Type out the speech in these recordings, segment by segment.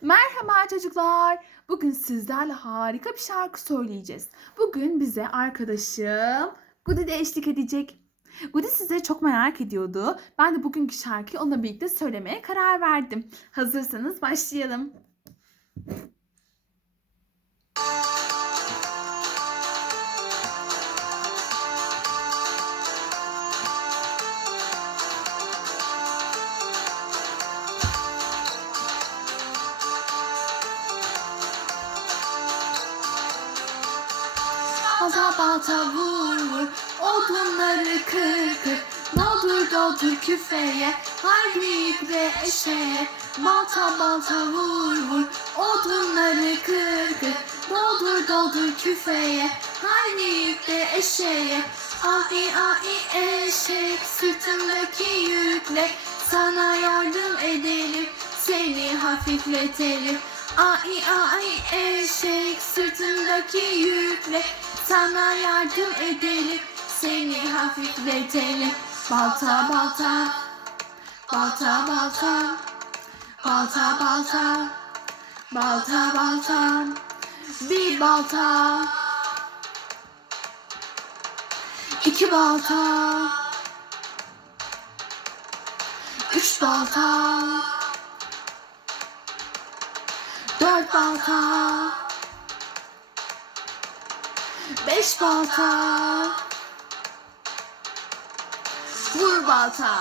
Merhaba çocuklar. Bugün sizlerle harika bir şarkı söyleyeceğiz. Bugün bize arkadaşım Gudi de eşlik edecek. Gudi size çok merak ediyordu. Ben de bugünkü şarkıyı onunla birlikte söylemeye karar verdim. Hazırsanız başlayalım. Balta balta vur vur Odunları kır kır. Doldur doldur küfeye Haydi yükle eşeğe Balta balta vur vur Odunları kır kır. Doldur doldur küfeye Haydi yükle eşeğe Ahi ahi eşek Sırtındaki yükle Sana yardım edelim Seni hafifletelim. Ai ai eşek sırtındaki yükle sana yardım edelim. Seni hafifletelim Balta balta. Balta balta. Balta balta. Balta balta. Bir balta. İki balta. Üç balta. Dört balta. Beş balta. Vur balta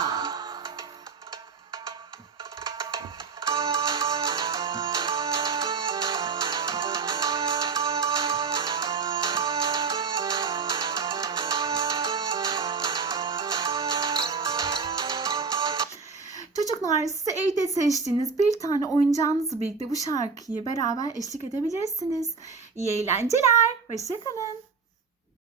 Çocuklar size evde seçtiğiniz bir tane oyuncağınızla birlikte bu şarkıyı beraber eşlik edebilirsiniz. İyi eğlenceler. Hoşçakalın.